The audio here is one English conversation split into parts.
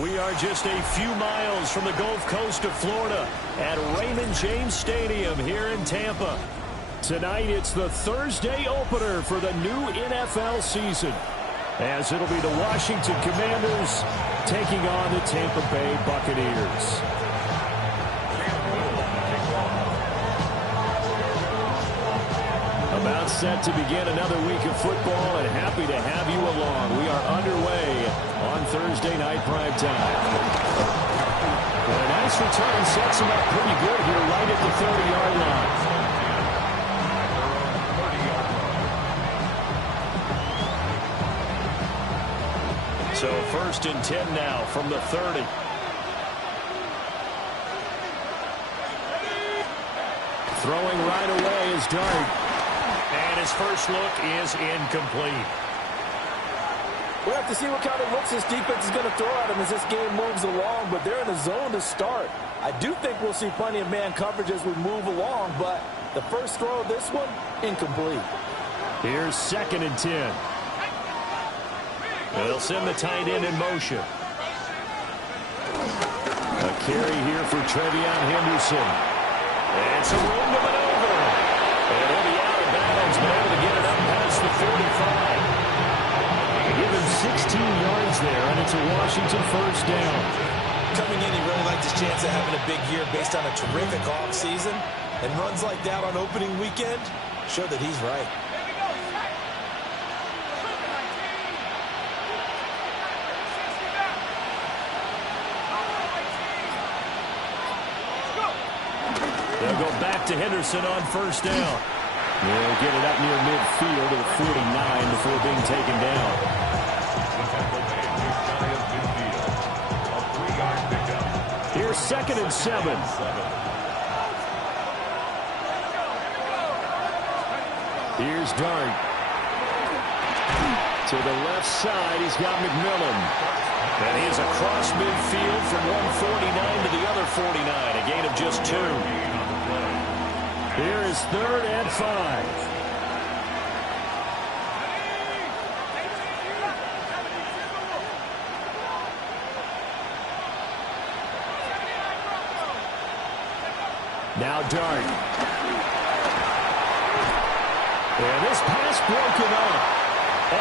We are just a few miles from the Gulf Coast of Florida at Raymond James Stadium here in Tampa. Tonight, it's the Thursday opener for the new NFL season, as it'll be the Washington Commanders taking on the Tampa Bay Buccaneers. About set to begin another week of football, and happy to have you along. We are underway on Thursday night prime time. And a nice return sets him up pretty good here right at the 30-yard line. So 1st and 10 now from the 30. Throwing right away is Dart. And his first look is incomplete. We'll have to see what kind of looks this defense is going to throw at him as this game moves along, but they're in a zone to start. I do think we'll see plenty of man coverage as we move along, but the first throw of this one, incomplete. Here's 2nd and 10. They'll send the tight end in motion. A carry here for Trevion Henderson. And some room to maneuver. And he'll be out of bounds, but able to get it up past the 45. Give him 16 yards there, and it's a Washington first down. Coming in, he really liked his chance of having a big year based on a terrific offseason. And runs like that on opening weekend show that he's right. They'll go back to Henderson on first down. They'll get it up near midfield to the 49 before being taken down. Here's 2nd and 7. Here's Dart. To the left side, he's got McMillan. And he's across midfield from 149 to the other 49, a gain of just 2. Here is 3rd and 5. Now Dart. And this pass broken up.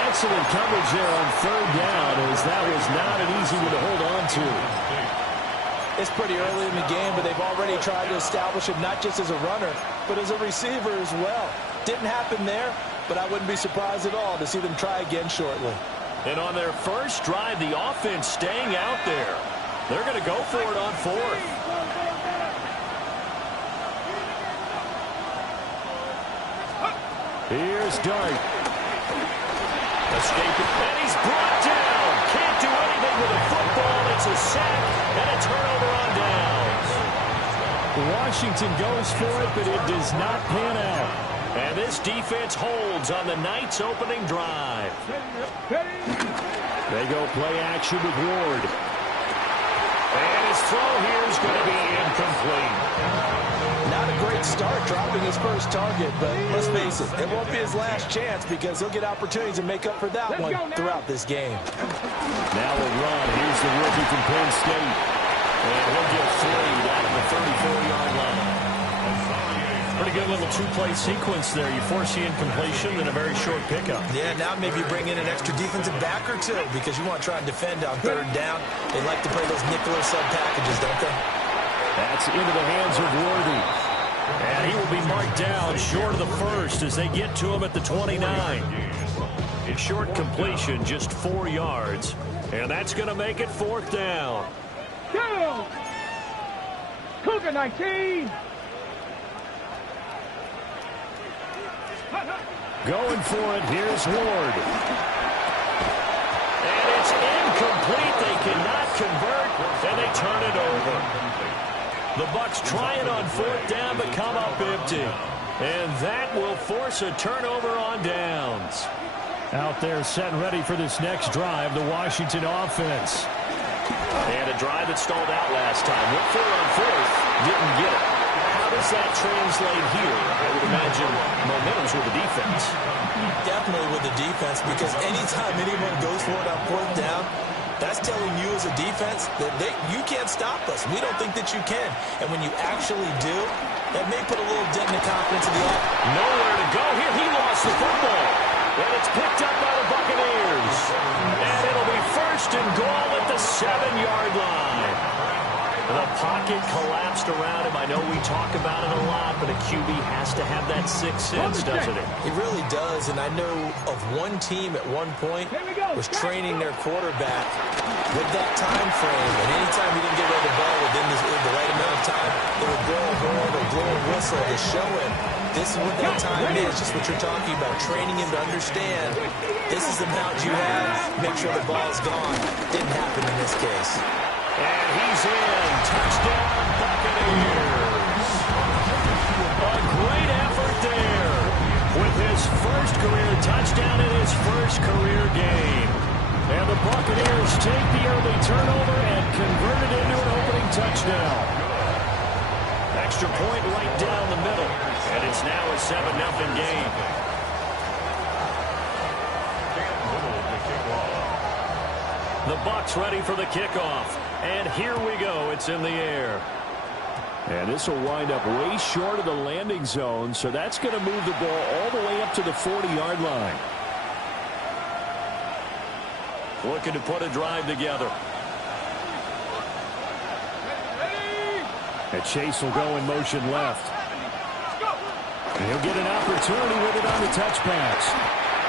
Excellent coverage there on 3rd down, as that was not an easy one to hold on to. It's pretty early in the game, but they've already tried to establish him not just as a runner, but as a receiver as well. Didn't happen there, but I wouldn't be surprised at all to see them try again shortly. And on their first drive, the offense staying out there. They're going to go for it on 4th. Here's Dart. Escaping, and he's brought down. Can't do anything with a football. It's a sack and a turnover on downs. Washington goes for it, but it does not pan out. And this defense holds on the night's opening drive. They go play action with Ward. And his throw here is going to be incomplete. Not a great start dropping his first target, but let's face it, it won't be his last chance because he'll get opportunities to make up for that one throughout this game. Now a run. Here's the rookie from Penn State. And he'll get 3 out of the 34-yard line. Pretty good little two-play sequence there. You force the incompletion and a very short pickup. Yeah, now maybe bring in an extra defensive back or two because you want to try and defend on 3rd down. They like to play those nickel or sub packages, don't they? That's into the hands of Worthy. And he will be marked down short of the first as they get to him at the 29. A short completion, just 4 yards. And that's going to make it 4th down. Cougar 19. Going for it, here's Ward. And it's incomplete. They cannot convert, and they turn it over. The Bucs try it on 4th down, but come up empty. And that will force a turnover on downs. Out there set and ready for this next drive, the Washington offense. And a drive that stalled out last time. Went for it on 4th, didn't get it. How does that translate here? I would imagine momentum's with the defense. Definitely with the defense, because anytime anyone goes for it on 4th down, That's telling you as a defense that you can't stop us. We don't think that you can. And when you actually do, that may put a little dent in the confidence of the offense. Nowhere to go here. He lost the football. And it's picked up by the Buccaneers. And it'll be first and goal at the 7-yard line. The pocket collapsed around him. I know we talk about it a lot, but a QB has to have that sixth sense, doesn't it? It really does, and I know of one team at one point was training their quarterback with that time frame, and anytime he didn't get rid of the ball within the right amount of time, they would blow a horn or blow a whistle to show him this is what that time is, just what you're talking about, training him to understand this is the amount you have, make sure the ball's gone. Didn't happen in this case. And he's in. Touchdown, Buccaneers. A great effort there with his first career touchdown in his first career game. And the Buccaneers take the early turnover and convert it into an opening touchdown. Extra point right down the middle. And it's now a 7-0 game. The Bucs ready for the kickoff. And here we go. It's in the air. And this will wind up way short of the landing zone, so that's going to move the ball all the way up to the 40-yard line. Looking to put a drive together. And Chase will go in motion left. And he'll get an opportunity with it on the touch pass.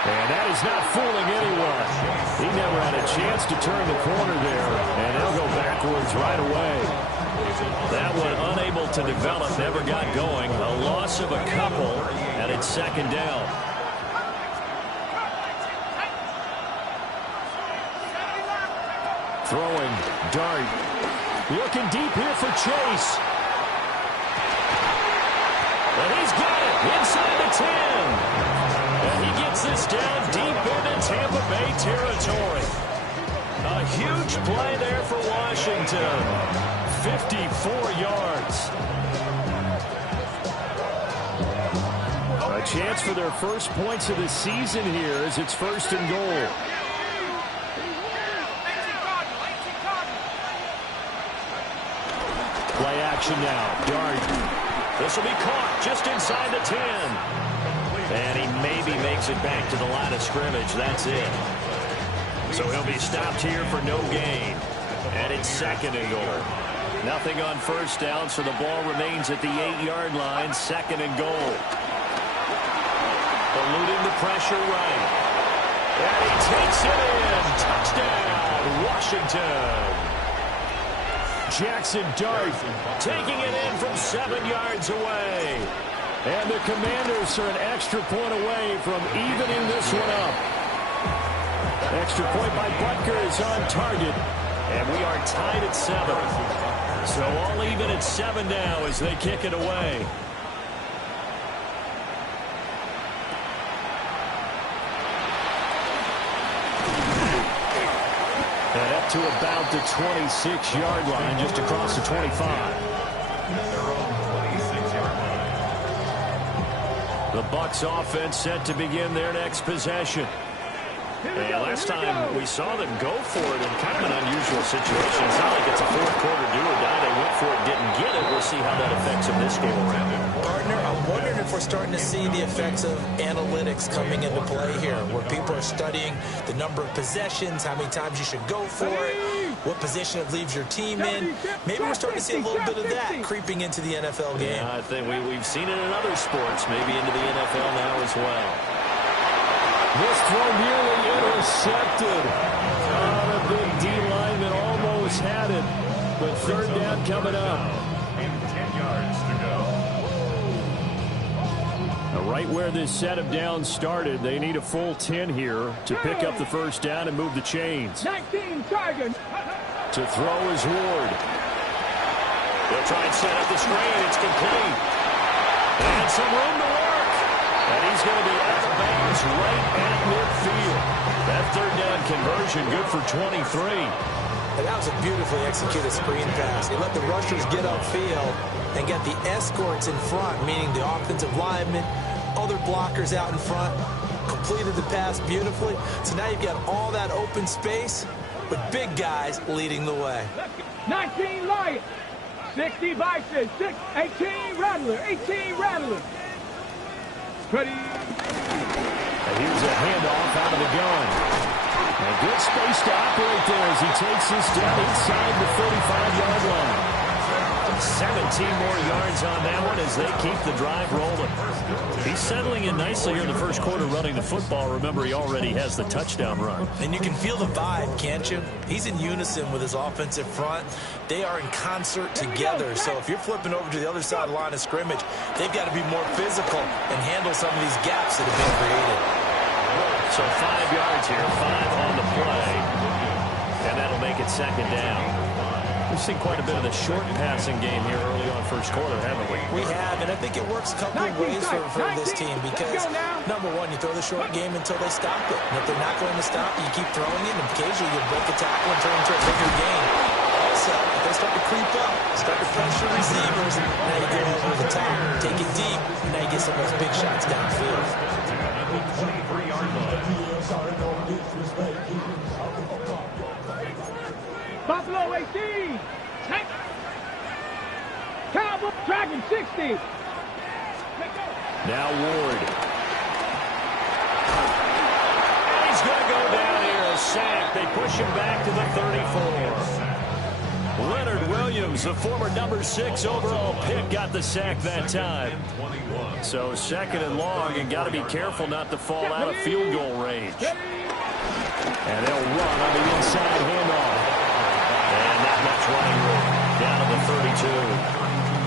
And that is not fooling anyone. He never had a chance to turn the corner there, and he'll go backwards right away. That one unable to develop, never got going. A loss of a couple, and it's second down. Throwing, Dart. Looking deep here for Chase. And he's got it inside the 10. And he gets this down deep into Tampa Bay territory. A huge play there for Washington. 54 yards. A chance for their first points of the season here as it's first and goal. Play action now. Dart. This will be caught just inside the 10. And he maybe makes it back to the line of scrimmage. That's it. So he'll be stopped here for no gain. And it's second and goal. Nothing on first down, so the ball remains at the 8-yard line. Second and goal. Eluding the pressure right. And he takes it in. Touchdown, Washington. Jackson Dart taking it in from 7 yards away. And the Commanders are an extra point away from evening this one up. Extra point by Butker is on target. And we are tied at 7. So all even at 7 now as they kick it away. And up to about the 26-yard line, just across the 25. The Bucs offense set to begin their next possession. And last time we saw them go for it in kind of an unusual situation. It's not like it's a fourth quarter do or die. They went for it, didn't get it. We'll see how that affects them this game around. Partner, I'm wondering if we're starting to see the effects of analytics coming into play here, where people are studying the number of possessions, how many times you should go for it, what position it leaves your team in. Maybe we're starting to see a little bit of that creeping into the NFL game. Yeah, I think we've seen it in other sports, maybe into the NFL now as well. This throw nearly intercepted. The big D lineman almost had it, but third down coming up. 10 yards to go. Now, right where this set of downs started, they need a full 10 here to pick up the first down and move the chains. 19 targets. To throw is Ward. They'll try and set up the screen. It's complete. And some room to work. And he's going to be out of bounds right at midfield. That third down conversion good for 23. And that was a beautifully executed screen pass. He let the rushers get upfield and get the escorts in front, meaning the offensive linemen, other blockers out in front, completed the pass beautifully. So now you've got all that open space. with big guys leading the way. 19 Lions, 60 Bison, 18 Rattler, 18 Rattler. Ready. And here's a handoff out of the gun. And good space to operate there as he takes this down inside the 35-yard line. 17 more yards on that one as they keep the drive rolling. He's settling in nicely here in the first quarter running the football. Remember, he already has the touchdown run. And you can feel the vibe, can't you? He's in unison with his offensive front. They are in concert together. So if you're flipping over to the other side of the line of scrimmage, they've got to be more physical and handle some of these gaps that have been created. So 5 yards here, 5 on the play. And that'll make it second down. We've seen quite a bit of the short passing game here early on first quarter, haven't we? We have, and I think it works a couple of ways for this team because, number one, you throw the short game until they stop it. And if they're not going to stop it, you keep throwing it, and occasionally you break a tackle and turn it into a bigger game. Also, if they start to creep up, start to pressure receivers, now you go over the top, take it deep, and now you get some of those big shots downfield. 23-yard line. Buffalo 18. Cowboy Dragon 60. Now Ward. And he's going to go down here, a sack. They push him back to the 34. Leonard Williams, the former number 6 overall pick, got the sack that time. So second and long, and got to be careful not to fall out of field goal range. And they'll run on the inside handoff. And not much running room. Down to the 32.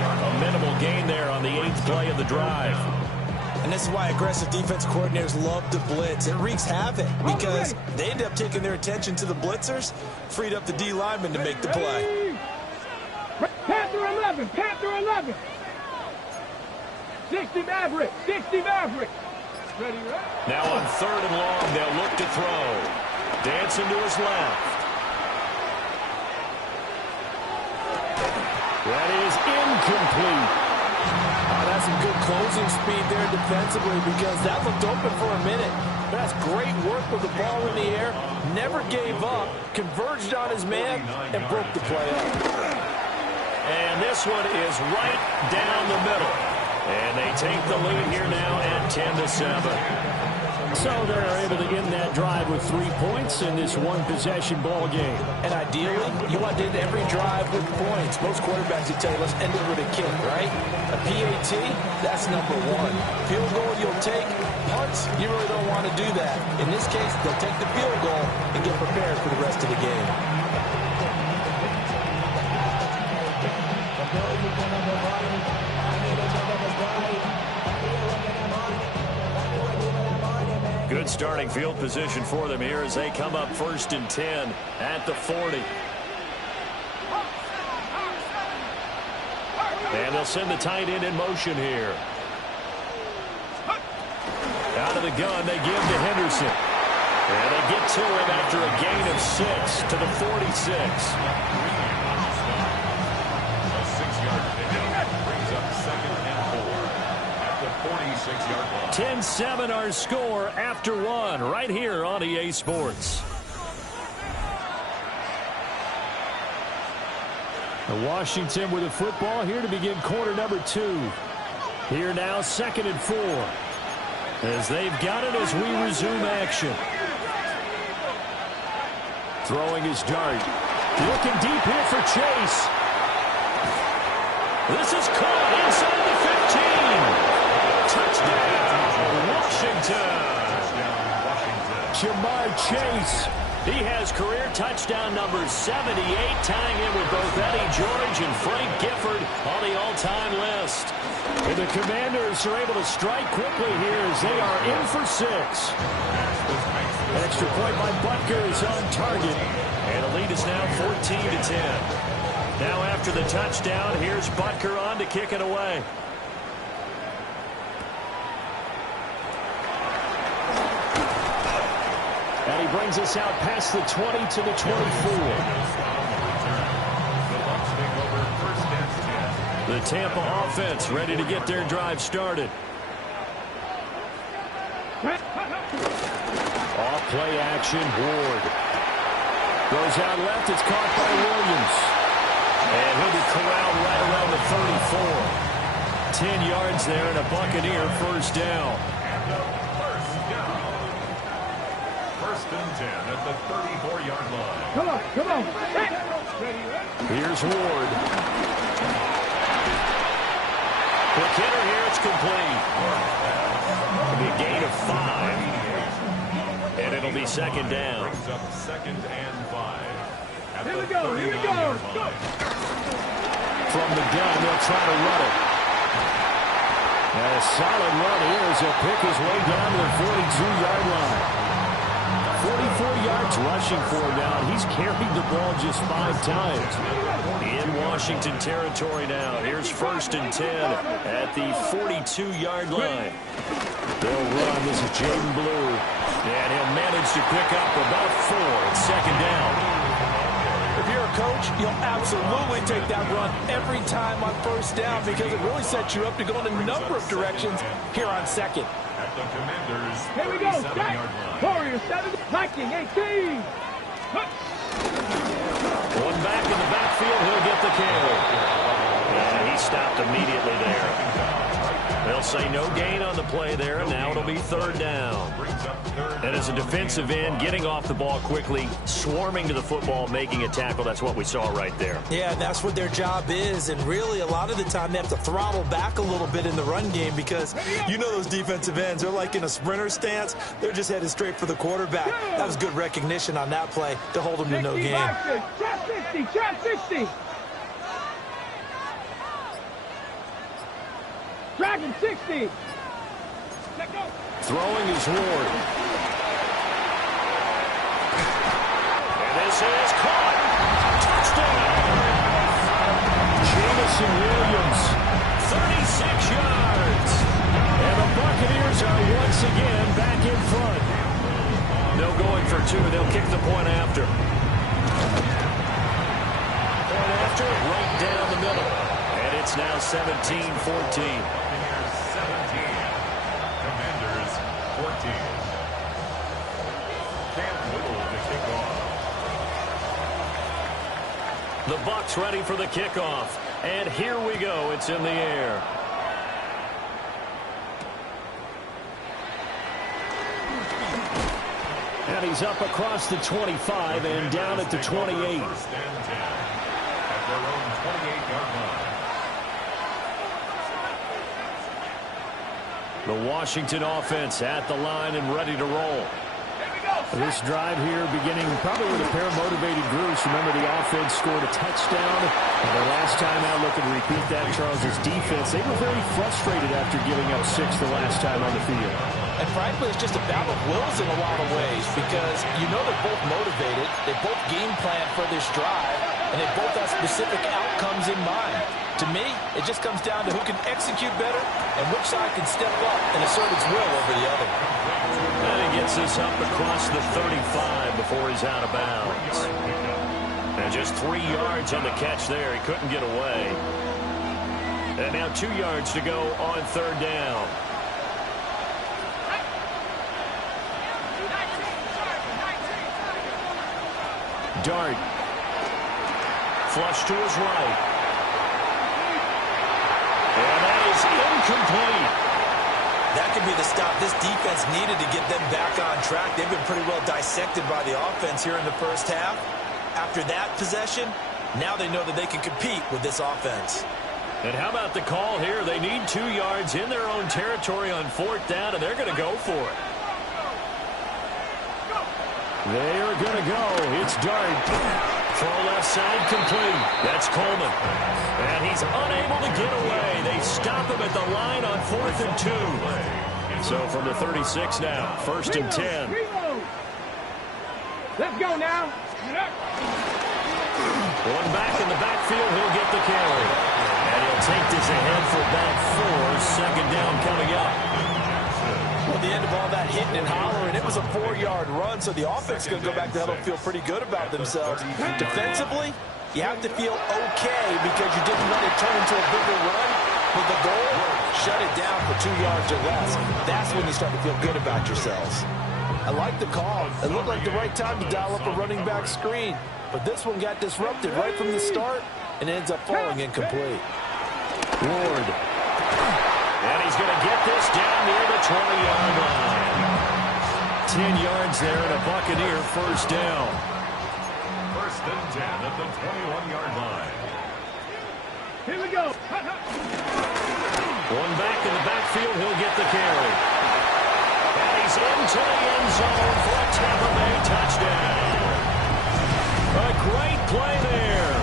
A minimal gain there on the 8th play of the drive. And this is why aggressive defense coordinators love to blitz. It wreaks havoc because they end up taking their attention to the blitzers, freed up the D lineman to make the play. Panther 11, Panther 11. 60 Maverick, 60 Maverick. Ready, right? Now on 3rd and long, they'll look to throw. Dancing to his left. That is incomplete. Oh, that's some good closing speed there defensively because that looked open for a minute. That's great work with the ball in the air. Never gave up, converged on his man, and broke the play up. And this one is right down the middle. And they take the lead here now at 10-7. So they're able to end that drive with 3 points in this one-possession ball game. And ideally, you want to end every drive with points. Most quarterbacks would tell you, let's end it with a kick, right? A PAT, that's number 1. Field goal, you'll take. Punts, you really don't want to do that. In this case, they'll take the field goal and get prepared for the rest of the game. Good starting field position for them here as they come up 1st and 10 at the 40. And they'll send the tight end in motion here. Out of the gun, they give to Henderson. And they get to him after a gain of 6 to the 46. A 6-yard pickup brings up 2nd and 4 at the 46-yard line. 10-7 our score after 1 right here on EA Sports. Washington with the football here to begin quarter number 2. Here now 2nd and 4 as they've got it as we resume action. Throwing his dart. Looking deep here for Chase. This is caught inside the 15. Touchdown, Washington. Jamar Chase. He has career touchdown number 78, tying in with both Eddie George and Frank Gifford on the all-time list. And the Commanders are able to strike quickly here as they are in for 6. Extra point by Butker is on target. And the lead is now 14-10. Now after the touchdown, here's Butker on to kick it away. And he brings us out past the 20 to the 24. The Tampa offense ready to get their drive started. Off play action, Ward. Goes out left. It's caught by Williams. And he'll be corralled right around the 34. 10 yards there and a Buccaneer first down. First and 10 at the 34-yard line. Come on, come on. Ready, right? Here's Ward. Quick hitter here. It's complete. It'll be a gain of 5. And it'll be second down. Brings up second and 5. Here we go, here we go. From the gun, they'll try to run it. And a solid run here as he'll pick his way down to the 42-yard line. 44 yards rushing for him now. He's carried the ball just 5 times. In Washington territory now. Here's first and 10 at the 42-yard line. They'll run. This is Jaden Blue. And he'll manage to pick up about 4 at second down. If you're a coach, you'll absolutely take that run every time on first down because it really sets you up to go in a number of directions here on second. At the Commanders' Here we go. 37-yard line. Warriors 7, Viking 18. One back in the backfield. He'll get the carry. And he stopped immediately there. They'll say no gain on the play there, and now it'll be third down. And as a defensive end, getting off the ball quickly, swarming to the football, making a tackle, that's what we saw right there. Yeah, that's what their job is, and really a lot of the time they have to throttle back a little bit in the run game because you know those defensive ends, they're like in a sprinter stance. They're just headed straight for the quarterback. That was good recognition on that play to hold them to no gain. Trap 60, trap 60. Dragon 60. Let go. Throwing is Ward. And this is caught. Touchdown. Jamison Williams, 36 yards. And the Buccaneers are once again back in front. No going for 2. They'll kick the point after. Point after, right down the middle. And it's now 17-14. Commanders 14. Cam Little to kick off. The Bucs ready for the kickoff. And here we go. It's in the air. And he's up across the 25 and down at the 28. First and 10 at their own 28-yard line. The Washington offense at the line and ready to roll. This drive here beginning probably with a pair of motivated groups. Remember, the offense scored a touchdown. And the last time out, looking to repeat that, Charles' defense, they were very frustrated after giving up 6 the last time on the field. And frankly, it's just a battle of wills in a lot of ways because you know they're both motivated, they both game plan for this drive, and they both have specific outcomes in mind. To me, it just comes down to who can execute better and which side can step up and assert its will over the other. And he gets this up across the 35 before he's out of bounds. And just 3 yards on the catch there. He couldn't get away. And now 2 yards to go on third down. Dart. Flush to his right. And that is incomplete. That could be the stop this defense needed to get them back on track. They've been pretty well dissected by the offense here in the first half. After that possession, now they know that they can compete with this offense. And how about the call here? They need 2 yards in their own territory on fourth down, and they're going to go for it. They're going to go. It's Dart. Throw left side complete. That's Coleman. And he's unable to get away. They stop him at the line on 4th and 2. So from the 36 now, first and 10. Let's go now. One back in the backfield. He'll get the carry. And he'll take this ahead for about 4. Second down coming up. Well, the end of all that hitting and hollering, it was a 4-yard run, so the offense is going to go back to huddle and feel pretty good about themselves. Defensively, you have to feel okay because you didn't let it turn into a bigger run. But the goal, shut it down for 2 yards or less. That's when you start to feel good about yourselves. I like the call. It looked like the right time to dial up a running back screen. But this one got disrupted right from the start and ends up falling incomplete. Ward. And he's going to get this down near the 20-yard line. 10 yards there and a Buccaneer first down. First and 10 at the 21-yard line. Here we go. One back in the backfield, he'll get the carry. And he's into the end zone for a Tampa Bay touchdown. A great play there.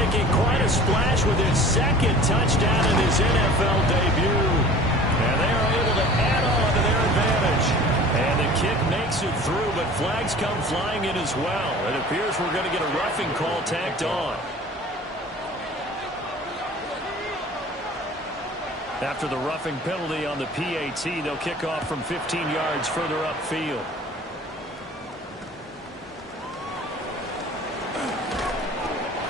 Making quite a splash with his second touchdown in his NFL debut. And they are able to add on to their advantage. And the kick makes it through, but flags come flying in as well. It appears we're going to get a roughing call tacked on. After the roughing penalty on the PAT, they'll kick off from 15 yards further upfield.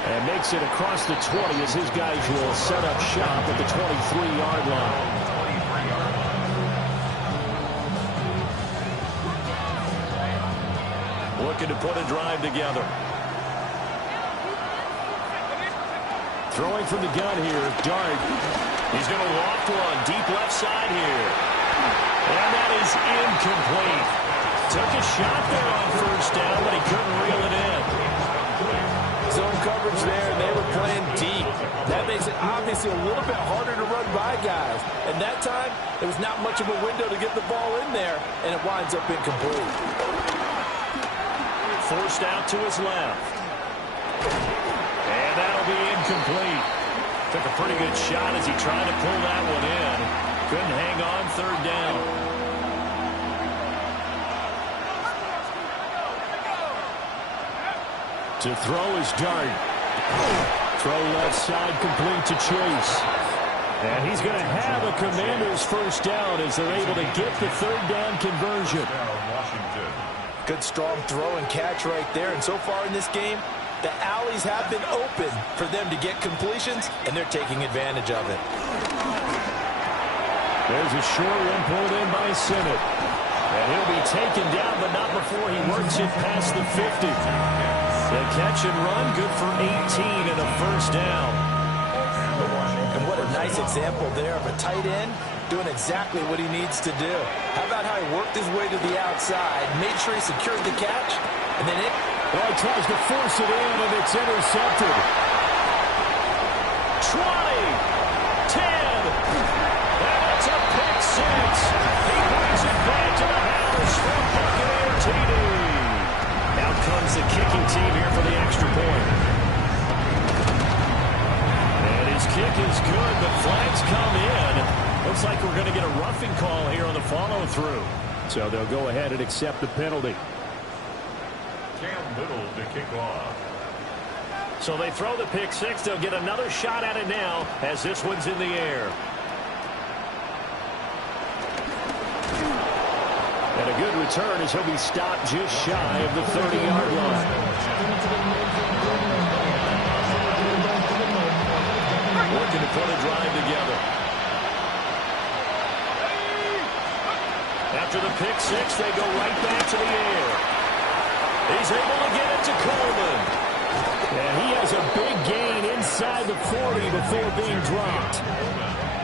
And makes it across the 20 as his guys will set up shop at the 23-yard line. Looking to put a drive together. Throwing from the gun here, Dart. He's going to loft one deep left side here. And that is incomplete. Took a shot there on first down, but he couldn't reel it in. Zone coverage there, and they were playing deep. That makes it obviously a little bit harder to run by guys. And that time, there was not much of a window to get the ball in there, and it winds up incomplete. Forced out to his left. And that'll be incomplete. Took a pretty good shot as he tried to pull that one in. Couldn't hang on third down. To throw is Dart. Throw left side complete to Chase. And he's going to have a Commander's first down as they're able to get the third down conversion. Good strong throw and catch right there. And so far in this game, the alleys have been open for them to get completions, and they're taking advantage of it. There's a short one pulled in by Sinnott. And he'll be taken down, but not before he works it past the 50. The catch and run, good for 18 and a first down. And what a nice example there of a tight end doing exactly what he needs to do. How about how he worked his way to the outside, made sure he secured the catch, and then well, he tries to force it in, and it's intercepted. 20, 10, and it's a pick six. He brings it back to the house for Buccaneer TD. Out comes the kicking team here for the extra point. And his kick is good, but flags come in. Looks like we're going to get a roughing call here on the follow-through. So they'll go ahead and accept the penalty. Cam Little to kick off. So they throw the pick six. They'll get another shot at it now as this one's in the air. And a good return as he'll be stopped just shy of the 30-yard line. Working to put a drive together. After the pick six, they go right back to the air. He's able to get it to Coleman. And he has a big gain inside the 40 before being dropped.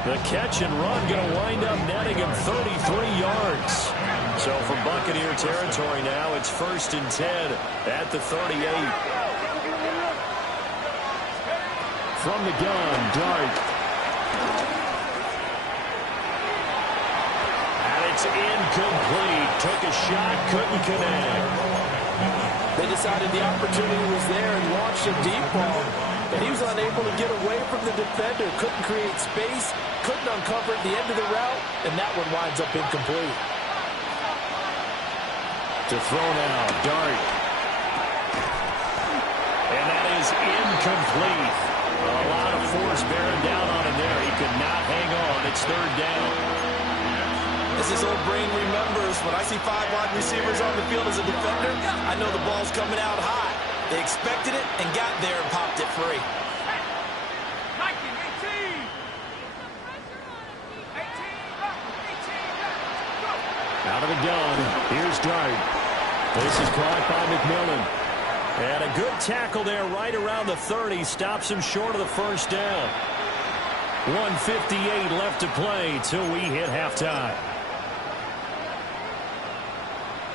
The catch and run going to wind up netting him 33 yards. So for Buccaneer territory now, it's 1st and 10 at the 38. From the gun, Dart. And it's incomplete. Took a shot, couldn't connect. they decided the opportunity was there and launched a deep ball. And he was unable to get away from the defender, couldn't create space, couldn't uncover at the end of the route, and that one winds up incomplete. To throw now, Dart. And that is incomplete. A lot of force bearing down on him there. He could not hang on. It's third down. As his old brain remembers, when I see 5 wide receivers on the field as a defender, I know the ball's coming out high. They expected it and got there and popped it free. Out of the gun. Here's Dart. This is caught by McMillan. And a good tackle there right around the 30. Stops him short of the first down. 1:58 left to play till we hit halftime.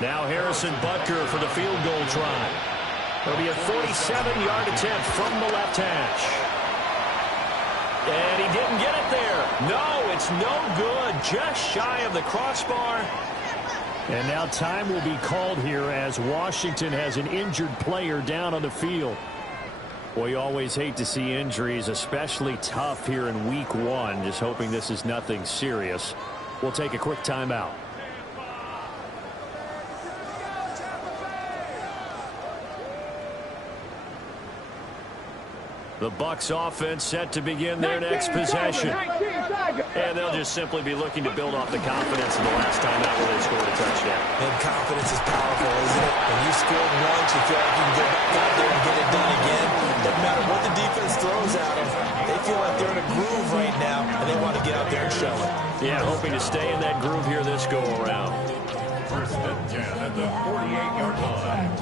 Now Harrison Butker for the field goal try. It'll be a 47-yard attempt from the left hash. And he didn't get it there. No, it's no good. Just shy of the crossbar. And now time will be called here as Washington has an injured player down on the field. Well, you always hate to see injuries, especially tough here in week 1. Just hoping this is nothing serious. We'll take a quick timeout. The Bucs offense set to begin their next possession. And they'll just simply be looking to build off the confidence of the last time out where they scored a touchdown. And confidence is powerful, isn't it? When you scored once, you feel like you can go back out there and get it done again. Doesn't matter what the defense throws at them. They feel like they're in a groove right now, and they want to get out there and show it. Yeah, hoping to stay in that groove here this go-around. First and 10 at the 48-yard line.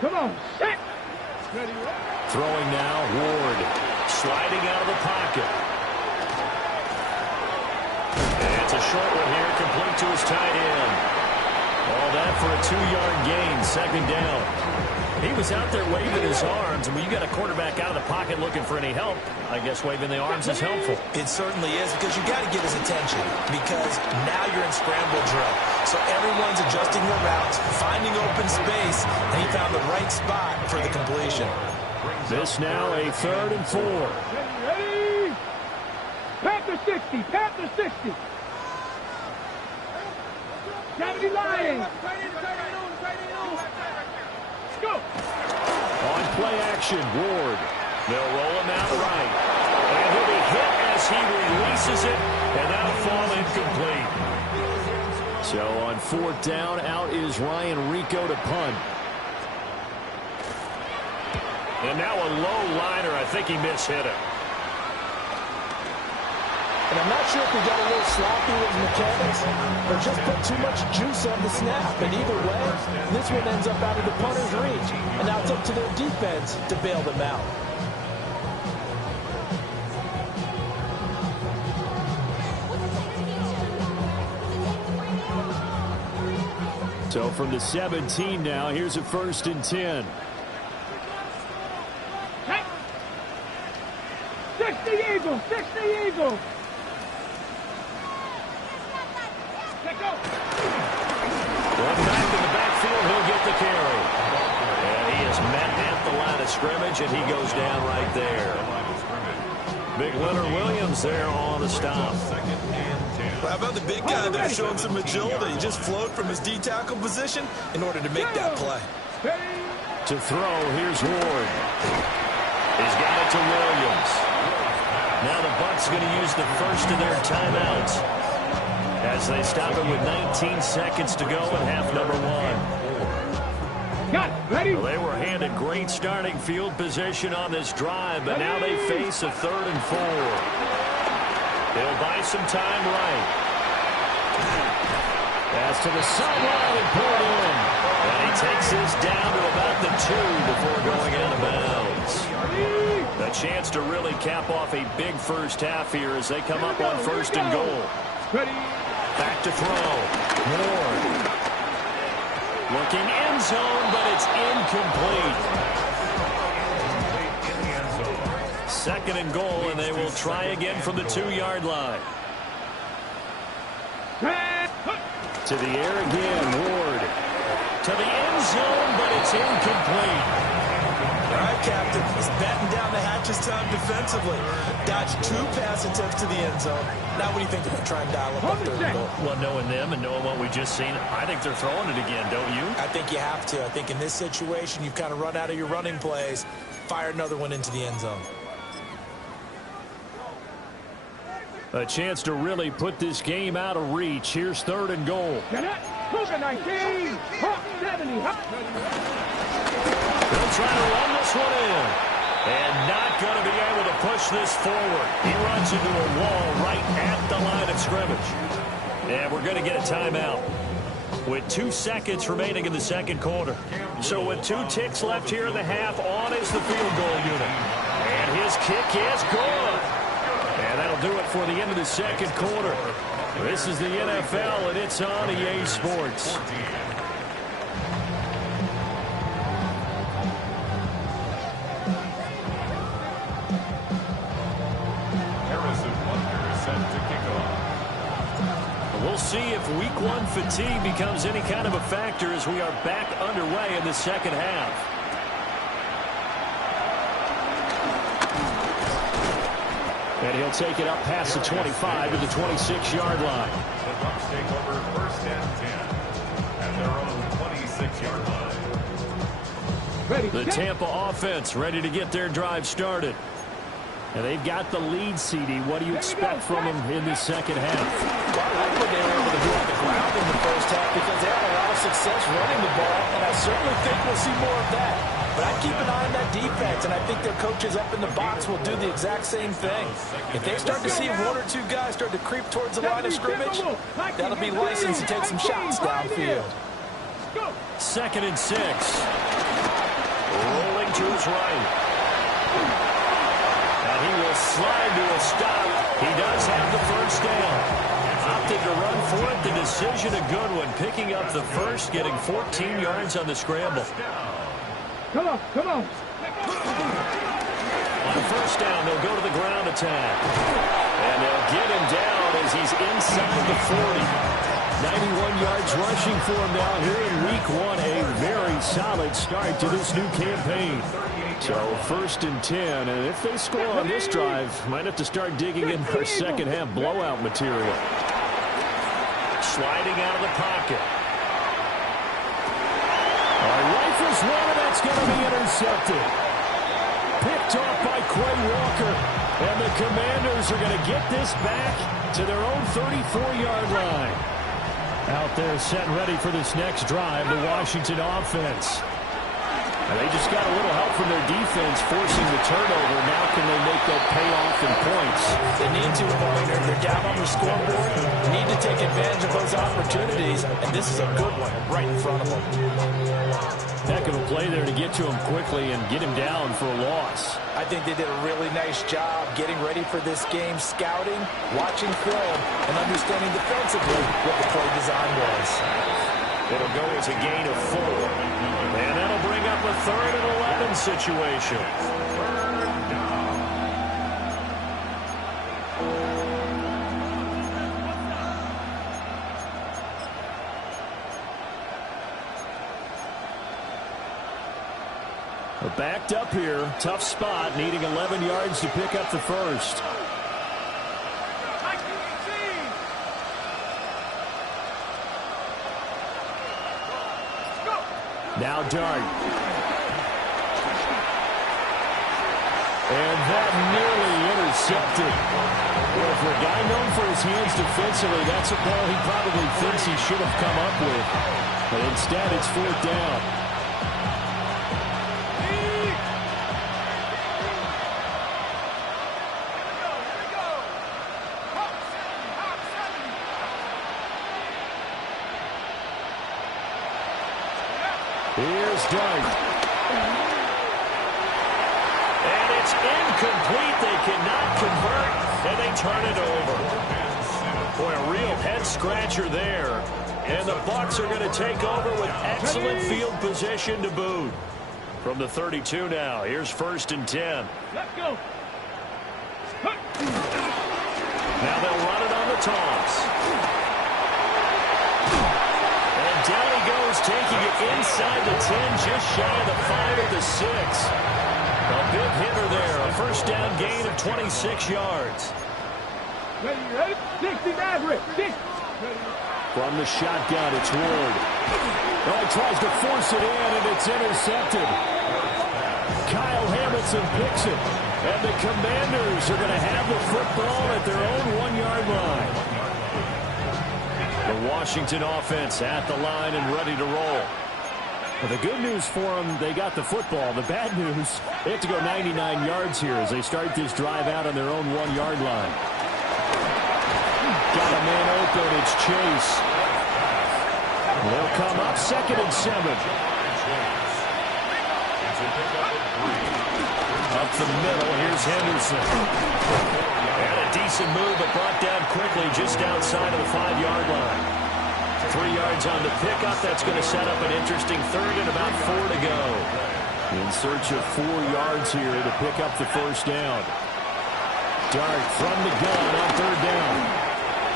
Come on, set. Ready, Throwing now, Ward. Sliding out of the pocket. And it's a short one here, complete to his tight end. All that for a 2-yard gain, second down. He was out there waving his arms, and when you got a quarterback out of the pocket looking for any help, I guess waving the arms is helpful. It certainly is, because you got to get his attention, because now you're in scramble drill. So everyone's adjusting their routes, finding open space, and he found the right spot for the completion. This now a 3rd and 4. Ready? Panther 60, Panther 60. 70 Lions. Let's go. On play action, Ward. They'll roll him out right. And he'll be hit as he releases it, and that'll fall incomplete. So on 4th down, out is Ryan Rico to punt. And now a low liner. I think he mishit it. And I'm not sure if he got a little sloppy with his mechanics or just put too much juice on the snap. But either way, this one ends up out of the punter's reach. And now it's up to their defense to bail them out. So from the 17 now, here's a 1st and 10. 60 Eagles, 60 Eagles. Let go. One back in the backfield, he'll get the carry. And he is met at the line of scrimmage, and he goes down right there. Big Leonard Williams there on the stop. How about the big guy there showing some agility? He just flowed from his D-tackle position in order to make that play. To throw, here's Ward. He's got it to Williams. Now the Bucs going to use the first of their timeouts as they stop it with 19 seconds to go in half number 1. Got it. Ready? Well, they were handed great starting field position on this drive, but now they face a 3rd and 4. They'll buy some time right. Pass to the sideline and pulled in. And he takes this down to about the 2 before going out of bounds. A chance to really cap off a big first half here as they come up on 1st and goal. Back to throw. Ward. Looking end zone, but it's incomplete. 2nd and goal, and they will try again from the 2-yard line. To the air again, Ward. To the end zone, but it's incomplete. All right, Captain. He's batting down the hatches time defensively. Dodged 2 pass attempts to the end zone. Now what do you think they're going to try and dial up on 3rd and goal? Well, knowing them and knowing what we just seen, I think they're throwing it again, don't you? I think you have to. I think in this situation, you've kind of run out of your running plays. Fire another one into the end zone. A chance to really put this game out of reach. Here's 3rd and goal. Get it. Cougar 19. Hawk 70. Hawk. They'll try to run this one in. And not going to be able to push this forward. He runs into a wall right at the line of scrimmage. And we're going to get a timeout with 2 seconds remaining in the second quarter. So with 2 ticks left here in the half, on is the field goal unit. And his kick is good. And that'll do it for the end of the second quarter. This is the NFL, and it's on EA Sports. We'll see if week 1 fatigue becomes any kind of a factor as we are back underway in the second half. And he'll take it up past the 25 to the 26-yard line. The Bucs take over 1st and 10 at their own 26-yard line. Ready. The Tampa offense ready to get their drive started. And they've got the lead, CD. What do you expect from them in this second half? Well, I like what they were able to do on the ground in the first half because they had a lot of success running the ball, and I certainly think we'll see more of that. But I keep an eye on that defense, and I think their coaches up in the box will do the exact same thing. If they start to see 1 or 2 guys start to creep towards the line of scrimmage, that'll be license to take some shots downfield. 2nd and 6. Rolling to his right. And he will slide to a stop. He does have the first down. Opted to run for it. The decision a good one. Picking up the first, getting 14 yards on the scramble. Come on, come on. On the first down, they'll go to the ground attack. And they'll get him down as he's inside the 40. 91 yards rushing for him now here in week 1. A very solid start to this new campaign. So 1st and 10, and if they score on this drive, might have to start digging in our second half blowout material. Sliding out of the pocket. Rifles one, and that's going to be intercepted. Picked off by Quay Walker, and the Commanders are going to get this back to their own 34-yard line. Out there set and ready for this next drive, the Washington offense. And they just got a little help from their defense forcing the turnover. Now can they make that pay off in points? They need to, Pointer. They're down on the scoreboard. Need to take advantage of those opportunities, and this is a good one right in front of them. Heck of a play there to get to him quickly and get him down for a loss. I think they did a really nice job getting ready for this game, scouting, watching film, and understanding defensively what the play design was. It'll go as a gain of 4. And that'll bring up a 3rd and 11 situation. We're backed up here. Tough spot, needing 11 yards to pick up the first. Now Dart. And that nearly intercepted. Well, for a guy known for his hands defensively, that's a ball he probably thinks he should have come up with. But instead, it's 4th down. Here's Dart. And it's incomplete. They cannot convert, and they turn it over. Boy, a real head-scratcher there. And the Bucs are going to take over with excellent field position to boot. From the 32 now, here's 1st and 10. Let's go. Now they'll run it on the toss. Down he goes, taking it inside the 10, just shy of the 5 or the 6. A big hitter there, a 1st down gain of 26 yards. Ready, ready? 60 Maverick. 60. From the shotgun, it's Ward. Oh, he tries to force it in, and it's intercepted. Kyle Hamilton picks it, and the Commanders are going to have the football at their own 1-yard line. The Washington offense at the line and ready to roll. Well, the good news for them, they got the football. The bad news, they have to go 99 yards here as they start this drive out on their own 1-yard line. Got a man open. It's Chase. They'll come up 2nd and 7. Up the middle, here's Henderson. And a decent move, but brought down quickly just outside of the 5-yard line. 3 yards on the pickup. That's going to set up an interesting 3rd and about 4 to go. In search of 4 yards here to pick up the first down. Dart from the gun on 3rd down.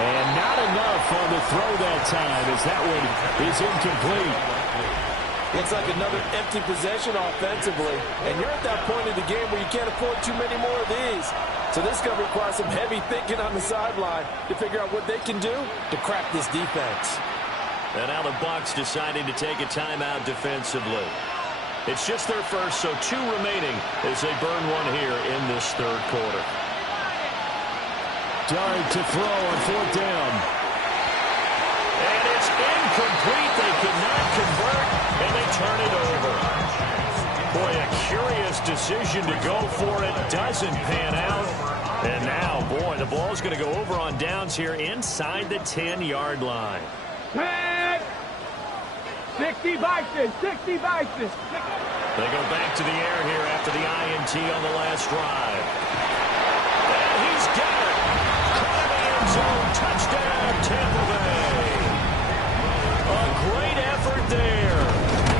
And not enough on the throw that time as that one is incomplete. It's like another empty possession offensively. And you're at that point in the game where you can't afford too many more of these. So this is going to require some heavy thinking on the sideline to figure out what they can do to crack this defense. And now the Bucs deciding to take a timeout defensively. It's just their first, so 2 remaining as they burn one here in this 3rd quarter. Dart to throw on 4th down. And it's incomplete. They cannot convert, and they turn it over. Boy, a curious decision to go for it. Doesn't pan out. And now, boy, the ball's going to go over on downs here inside the 10-yard line. 10, 60 Bison, 60 Bison. They go back to the air here after the INT on the last drive. And he's got it. Caught in the end zone. Touchdown, Tampa Bay. A great effort there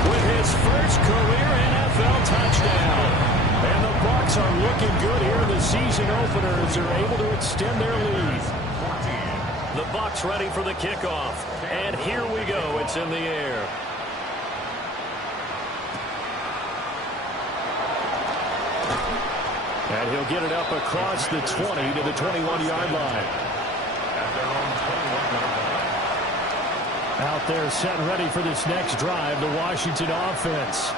with his first career NFL touchdown. And the Bucs are looking good here in the season opener as they're able to extend their lead. The Bucs ready for the kickoff. And here we go. It's in the air. And he'll get it up across the 20 to the 21-yard line. Out there set and ready for this next drive, the Washington offense.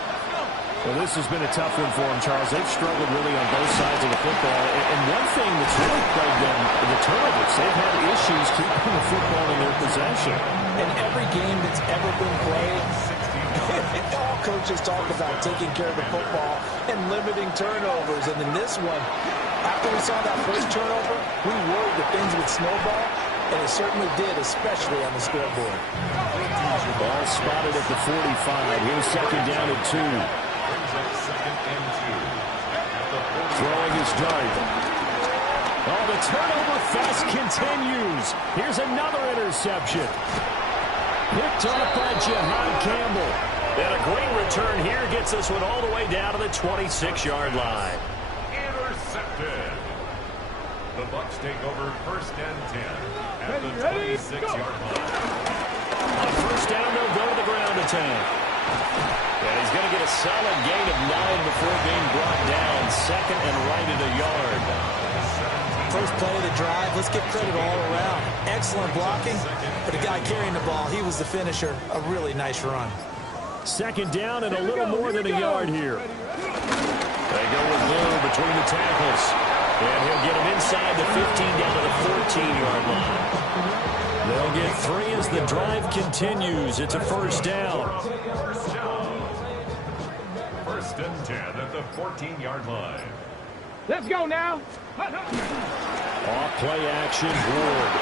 Well, this has been a tough one for them, Charles. They've struggled really on both sides of the football. And one thing that's really plagued them, the turnovers. They've had issues keeping the football in their possession. In every game that's ever been played, all coaches talk about taking care of the football and limiting turnovers. And in this one, after we saw that first turnover, we worried that things would snowball, and it certainly did, especially on the scoreboard. Ball spotted at the 45. Here's 2nd down and 2. Throwing his dart. Oh, the turnover fest continues. Here's another interception. Picked up by Jihad Campbell. And a great return here gets this one all the way down to the 26-yard line. Intercepted. The Bucs take over 1st and 10 at the 26-yard line. On 1st down, they'll go to the ground attack. And he's going to get a solid gain of 9 before being brought down. 2nd and right at a yard. First play of the drive, let's get credit all around. Excellent blocking, but the guy carrying the ball, he was the finisher. A really nice run. 2nd down and a little more than a yard here. They go with Blue between the tackles. And he'll get him inside the 15 down to the 14-yard line. They'll get 3 as the drive continues. It's a 1st down. 1st and 10 at the 14-yard line. Let's go now. Off play action, Ward.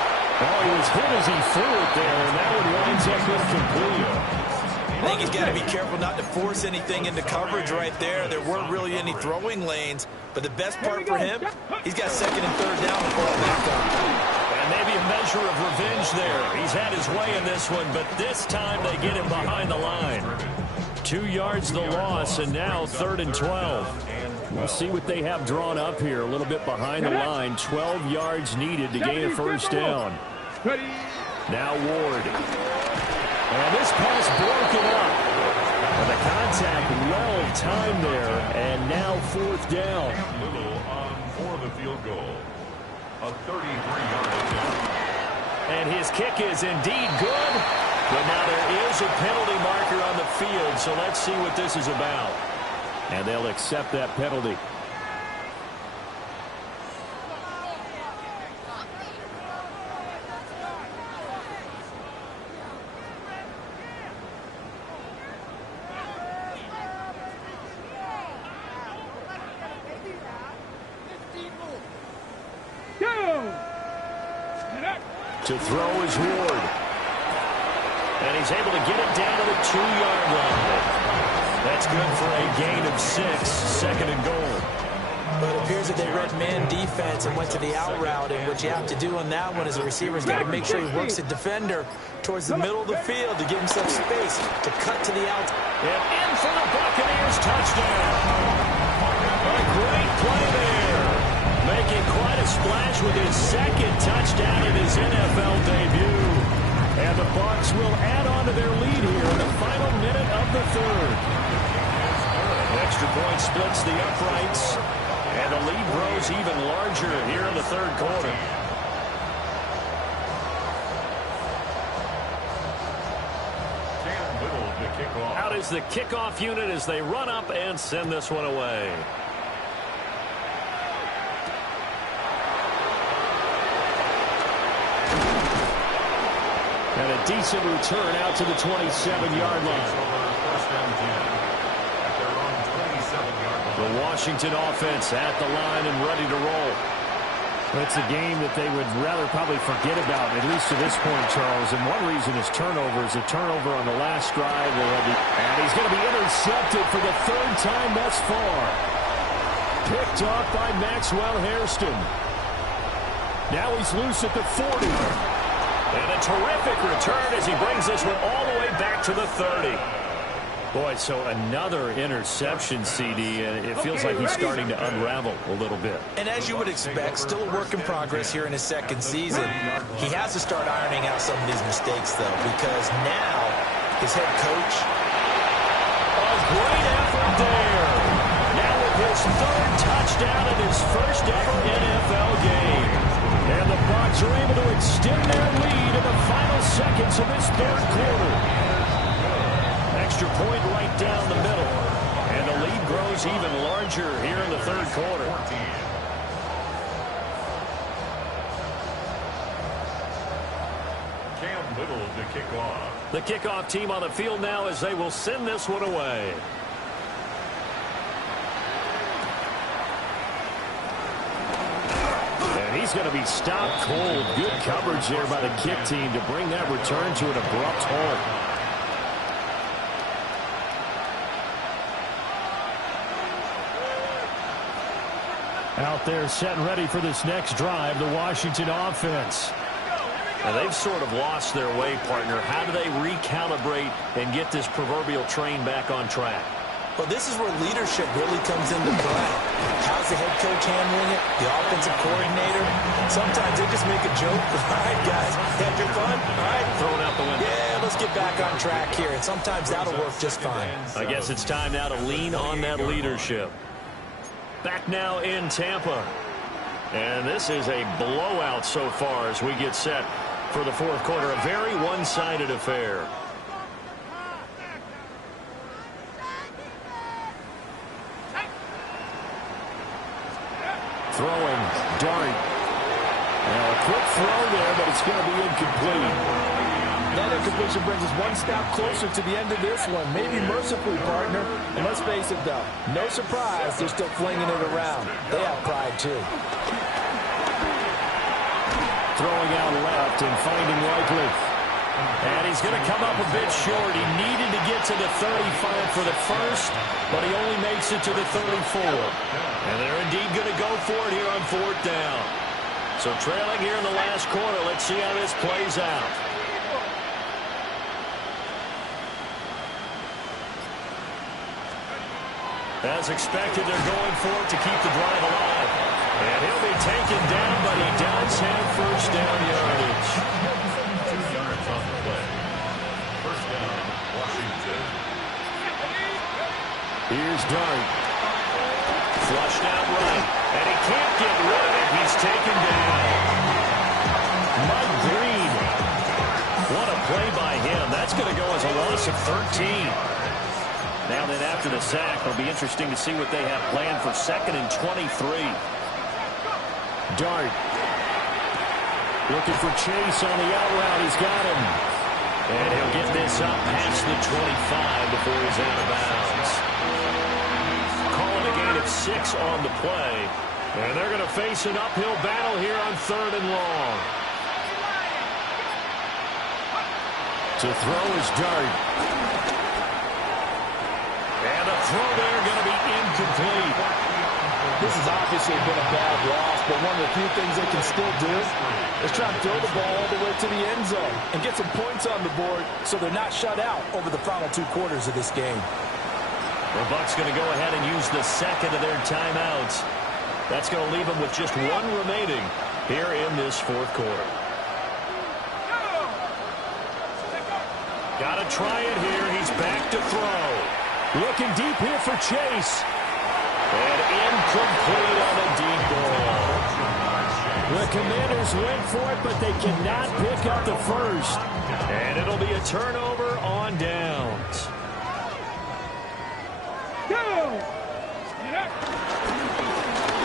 Oh, he was hit as he threw it there, and that one winds up incomplete. I think he's got to be careful not to force anything into coverage right there. There weren't really any throwing lanes, but the best part for him, he's got 2nd and 3rd down to fall back on. And maybe a measure of revenge there. He's had his way in this one, but this time they get him behind the line. 2 yards the loss, and now 3rd and 12. We'll see what they have drawn up here. A little bit behind the line. 12 yards needed to gain a 1st down. Now Ward. And this pass broken up. And the contact well timed there. And now 4th down. Little on for the field goal. A 33-yard attempt. And his kick is indeed good. But now there is a penalty marker on the field. So let's see what this is about. And they'll accept that penalty. To throw is Ward. And he's able to get it down to the 2-yard line. That's good for a gain of 6, second and goal. But it appears that they read man defense and went to the out route. And what you have to do on that one is the receiver's got to make sure he works the defender towards the middle of the field to give himself space to cut to the out. And in for the Buccaneers, touchdown. A great play there. Making quite a splash with his second touchdown in his NFL debut. And the Bucs will add on to their lead here in the final minute of the third. Extra point splits the uprights. And the lead grows even larger here in the third quarter. Out is the kickoff unit as they run up and send this one away. And a decent return out to the 27-yard line. The Washington offense at the line and ready to roll. It's a game that they would rather probably forget about, at least to this point, Charles. And one reason is turnovers. A turnover on the last drive. And he's going to be intercepted for the third time thus far. Picked off by Maxwell Hairston. Now he's loose at the 40. And a terrific return as he brings this one all the way back to the 30. Boy, so another interception, CD, and it feels like he's starting to unravel a little bit. And as you would expect, still a work in progress here in his second season. He has to start ironing out some of these mistakes, though, because now his head coach... A great effort there. Now with his third touchdown in his first ever NFL game. And the Bucs are able to extend their lead in the final seconds of this third quarter. Extra point right down the middle. And the lead grows even larger here in the third quarter. Cam Little to kick off. The kickoff team on the field now as they will send this one away. And he's going to be stopped cold. Good coverage there by the kick team to bring that return to an abrupt halt. Out there set and ready for this next drive, the Washington offense. Now they've sort of lost their way, partner. How do they recalibrate and get this proverbial train back on track? Well, this is where leadership really comes into play. How's the head coach handling it? The offensive coordinator? Sometimes they just make a joke. All right, guys, had your fun? All right. Thrown out the window. Yeah, let's get back on track here. And sometimes that'll work just fine. I guess it's time now to lean on that leadership. Back now in Tampa. And this is a blowout so far as we get set for the fourth quarter. A very one-sided affair. Throwing, Dart. Now a quick throw there, but it's going to be incomplete. That incompletion brings us one step closer to the end of this one. Maybe mercifully, partner. And let's face it, though, no surprise they're still flinging it around. They have pride, too. Throwing out left and finding Likely. And he's going to come up a bit short. He needed to get to the 35 for the first, but he only makes it to the 34. And they're indeed going to go for it here on fourth down. So trailing here in the last quarter, let's see how this plays out. As expected, they're going for it to keep the drive alive. And he'll be taken down, but he does have first down yardage. 2 yards on the play. First down, Washington. Here's Dart. Flushed out right. And he can't get rid of it. He's taken down. Mike Green. What a play by him. That's going to go as a loss of 13. Now then, after the sack, it'll be interesting to see what they have planned for 2nd and 23. Dart. Looking for Chase on the out route. He's got him. And he'll get this up past the 25 before he's out of bounds. Calling a gain of 6 on the play. And they're going to face an uphill battle here on 3rd and long. To throw his dart. And the throw there going to be incomplete. This has obviously been a bad loss, but one of the few things they can still do is try and throw the ball all the way to the end zone and get some points on the board so they're not shut out over the final 2 quarters of this game. The Bucs going to go ahead and use the second of their timeouts. That's going to leave them with just 1 remaining here in this 4th quarter. Got to try it here. He's back to throw. Looking deep here for Chase. And incomplete on a deep ball. The Commanders went for it, but they cannot pick up the first. And it'll be a turnover on downs.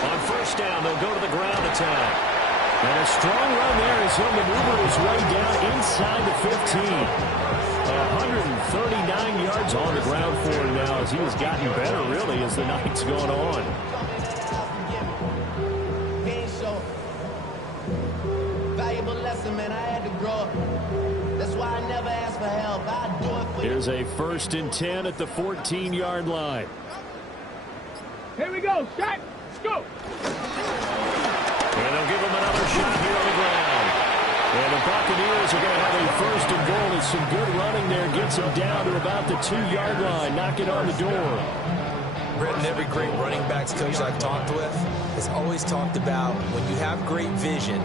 On first down, they'll go to the ground attack. And a strong run there as he'll maneuver his way down inside the 15. 139 yards on the ground for him now as he has gotten better, really, as the night's gone on. Valuable lesson, man. I had to grow up. That's why I never ask for help. I do it for you. Here's a 1st and 10 at the 14-yard line. Here we go. Shot. Let's go. And they'll give him another shot here on the ground. And the Buccaneers are going to have a 1st and goal as some good running there gets him down to about the 2-yard line. Knock it on the door. Brenton, every great running backs coach I've talked with has always talked about when you have great vision,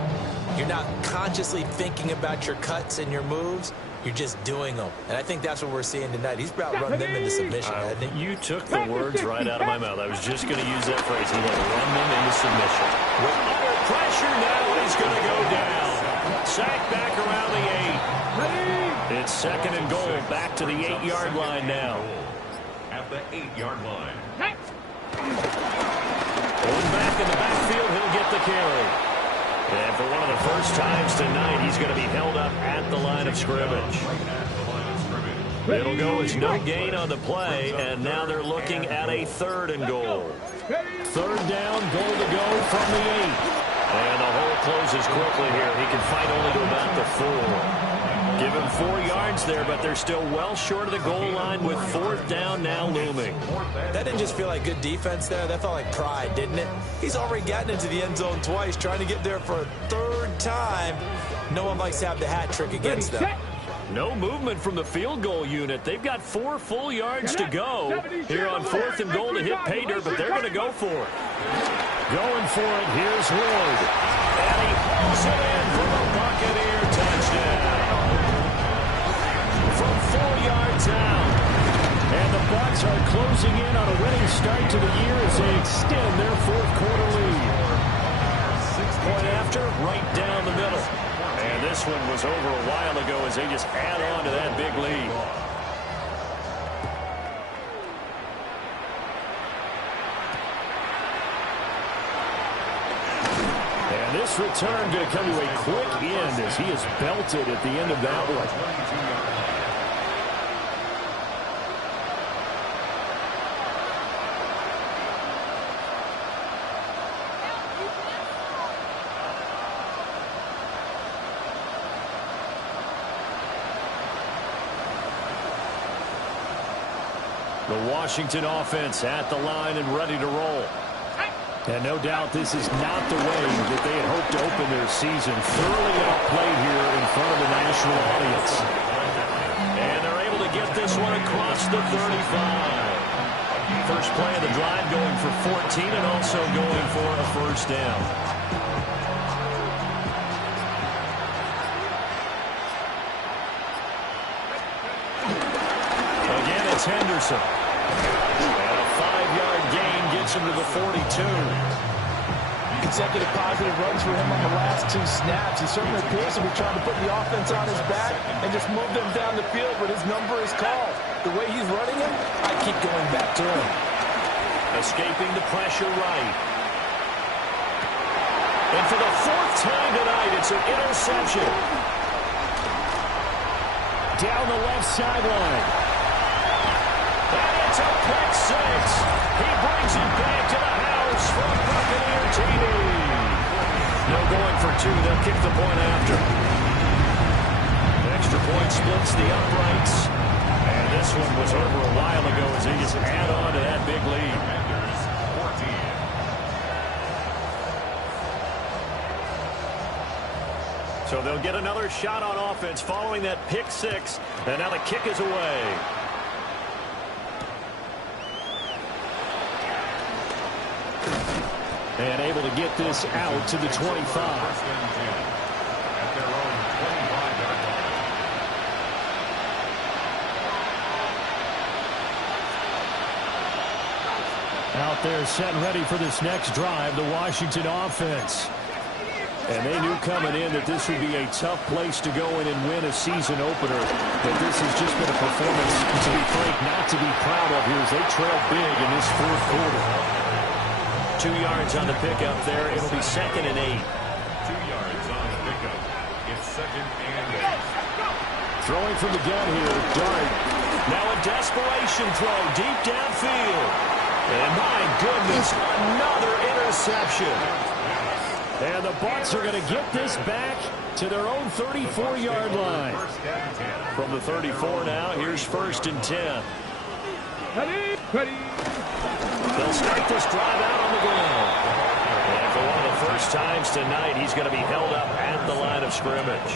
you're not consciously thinking about your cuts and your moves. You're just doing them. And I think that's what we're seeing tonight. He's about running them into submission, hasn't he? You took the words right out of my mouth. I was just going to use that phrase. He will run them into submission. Under pressure now, he's going to go down. Sacked back around the 8. It's 2nd and goal. Back to the 8-yard line now. At the 8-yard line. Going back in the backfield, he'll get the carry. And for one of the first times tonight, he's going to be held up at the line of scrimmage. It'll go as no gain on the play, and now they're looking at a 3rd and goal. 3rd down, goal to go from the 8. And the hole closes quickly here. He can fight only to about the 4. Give him 4 yards there, but they're still well short of the goal line with 4th down now looming. That didn't just feel like good defense there. That felt like pride, didn't it? He's already gotten into the end zone twice, trying to get there for a 3rd time. No one likes to have the hat trick against them. No movement from the field goal unit. They've got 4 full yards to go here on 4th and goal to hit pay dirt, but they're going to go for it. Going for it, here's Ward. And he hauls it in for the Buccaneer touchdown. From 4 yards out. And the Bucs are closing in on a winning start to the year as they extend their 4th quarter lead. 6-point after, right down the middle. And this one was over a while ago as they just add on to that big lead. And this return going to come to a quick end as he is belted at the end of that one. The Washington offense at the line and ready to roll. And no doubt this is not the way that they had hoped to open their season. Thoroughly outplayed here in front of the national audience. And they're able to get this one across the 35. First play of the drive going for 14 and also going for a 1st down. Again, it's Henderson. And a 5-yard gain gets him to the 42. Consecutive positive runs for him on the last 2 snaps. He certainly appears to be trying to put the offense on his back and just move them down the field, but his number is called. The way he's running him, I keep going back to him. Escaping the pressure right. And for the 4th time tonight, it's an interception. Down the left sideline. And it's a pick 6. He brings it back to the house for Buccaneer TD. No going for 2. They'll kick the point after. Extra point split hits the uprights. And this one was over a while ago as they just add on to that big lead. Commanders 14. So they'll get another shot on offense following that pick six. And now the kick is away. And able to get this out to the 25. First and 10 at their own 25-yard line. Out there set and ready for this next drive, the Washington offense. And they knew coming in that this would be a tough place to go in and win a season opener. But this has just been a performance, to be frank, not to be proud of here as they trail big in this fourth quarter. 2 yards on the pickup there. It'll be 2nd and 8. 2 yards on the pickup. It's 2nd and 8. Throwing from the gun here, Dart. Now a desperation throw deep downfield. And my goodness, another interception. And the Bucs are going to get this back to their own 34-yard line. First and 10. From the 34 now, here's 1st and 10. Ready. They'll start this drive out on the ground. And for one of the first times tonight, he's going to be held up at the line of scrimmage.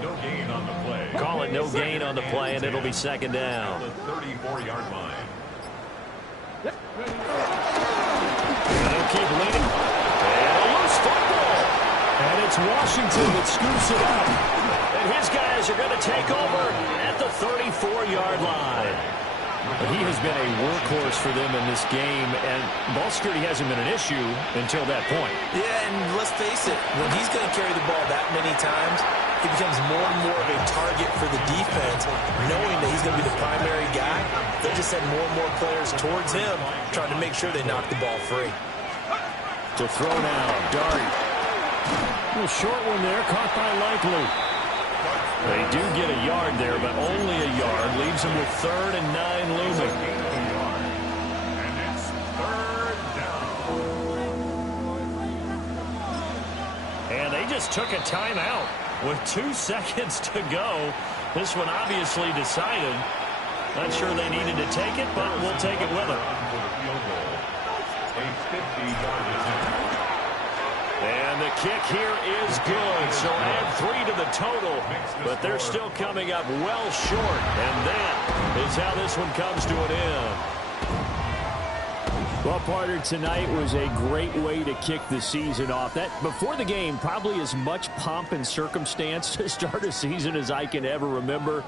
No gain on the play. Call it no gain on the play, and it'll be 2nd down. The 34-yard line. They'll keep leading. And a loose football. And it's Washington that scoops it up. And his guys are going to take over at the 34-yard line. He has been a workhorse for them in this game, and ball security hasn't been an issue until that point. Yeah, and let's face it, when he's going to carry the ball that many times, he becomes more and more of a target for the defense, knowing that he's going to be the primary guy. They just send more and more players towards him, trying to make sure they knock the ball free. To throw now, Dart. A little short one there, caught by Likely. They do get a yard there, but only a yard. Leaves them with 3rd and 9 looming. And it's 3rd down. And they just took a timeout with 2 seconds to go. This one obviously decided. Not sure they needed to take it, but we'll take it with them. For the field goal. A 50-yard attempt. And the kick here is good. So add 3 to the total. But they're still coming up well short. And that is how this one comes to an end. Well, partner, tonight was a great way to kick the season off. That, before the game, probably as much pomp and circumstance to start a season as I can ever remember.